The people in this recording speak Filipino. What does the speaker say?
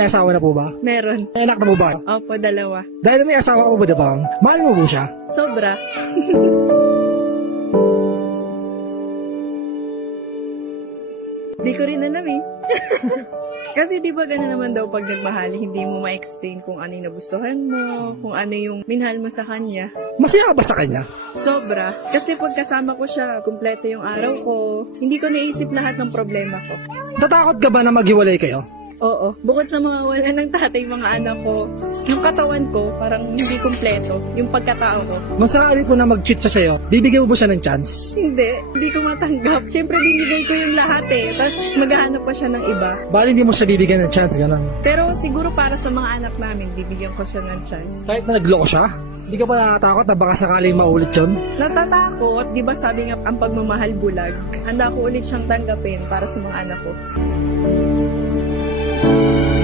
May asawa na po ba? Meron. May anak na po ba? Opo, 2. Dahil may asawa ka po ba, Dabang? Mahal mo po siya? Sobra. Di ko rin alam eh. Kasi di ba gano'n naman daw pag nagmahal, hindi mo ma-explain kung ano yung nagustuhan mo, kung ano yung minahal mo sa kanya. Masaya ka ba sa kanya? Sobra. Kasi pag kasama ko siya, kumpleto yung araw ko, hindi ko naisip lahat ng problema ko. Tatakot ka ba na maghiwalay kayo? Oo. Bukod sa mga wala ng tatay, mga anak ko, yung katawan ko, parang hindi kumpleto. Yung pagkatao ko. Masakali po na mag-cheat sa sa'yo, bibigyan mo ba siya ng chance? Hindi ko matanggap. Siyempre, binigay ko yung lahat eh. Tapos, maghahanap pa siya ng iba. Bali hindi mo siya bibigyan ng chance, gano'n. Pero siguro para sa mga anak namin, bibigyan ko siya ng chance. Kahit na nagloko siya, hindi ka ba natatakot na baka sakaling maulit yun? Natatakot, di ba sabi nga ang pagmamahal bulag? Handa ko ulit siyang tanggapin para sa mga anak ko.